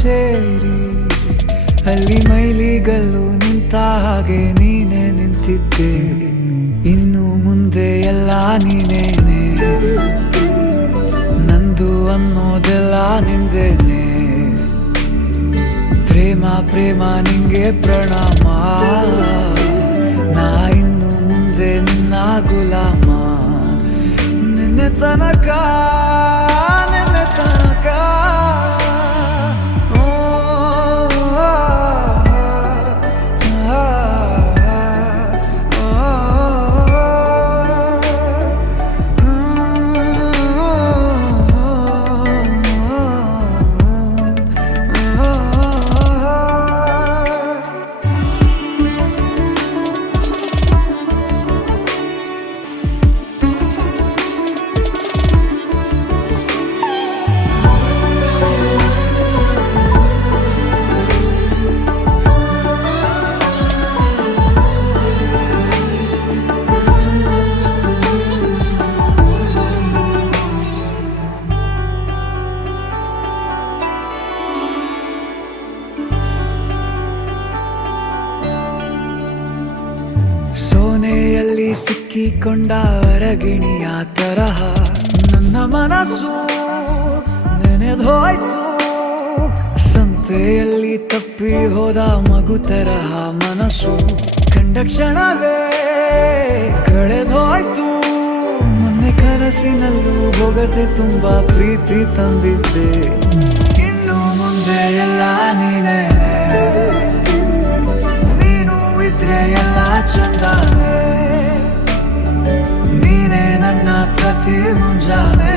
ಸೇರಿ ಅಲ್ಲಿ ಮೈಲಿಗಲ್ಲು ನಿಂತ ಹಾಗೆ ನೀನೆ ನಿಂತಿದ್ದೆ. ಇನ್ನು ಮುಂದೆ ಎಲ್ಲ ನೀನೇನೆ, ನಂದು ಅನ್ನೋದೆಲ್ಲ ನಿಂದೇನೆ. ಪ್ರೇಮ ಪ್ರೇಮ ನಿಂಗೆ ಪ್ರಣಾಮ, ನಾ ಇನ್ನು ಮುಂದೆ ನಿನ್ನ ಗುಲಾಮ. ನಿನ್ನೆ ತನಕ ನಿನ್ನೆ ತನಕ ಸೋನೆಯಲ್ಲಿ ಸಿಕ್ಕಿಕೊಂಡ ಅರಗಿಣಿಯ ತರಹ ನನ್ನ ಮನಸ್ಸು ನೆನೆದೋಯ್ತು. ಸಂತೆಯಲ್ಲಿ ತಪ್ಪಿ ಹೋದ ಮಗು ತರಹ ಮನಸ್ಸು ಕಂಡ ಕ್ಷಣವೇ ಕಳೆದೋಯ್ತು. ಮೊನ್ನೆ ಕನಸಿನಲ್ಲೂ ಬೊಗಸೆ ತುಂಬಾ ಪ್ರೀತಿ ತಂದಿದ್ದೆ. ಇನ್ನು ಮುಂದೆ ಎಲ್ಲ ನೀನೇ, ನೀನು ಇದ್ರೆ ಎಲ್ಲ ಚಂದಾನೆ. ನೀನೇ ನನ್ನ ಪ್ರತಿ ಮುಂಜಾನೆ.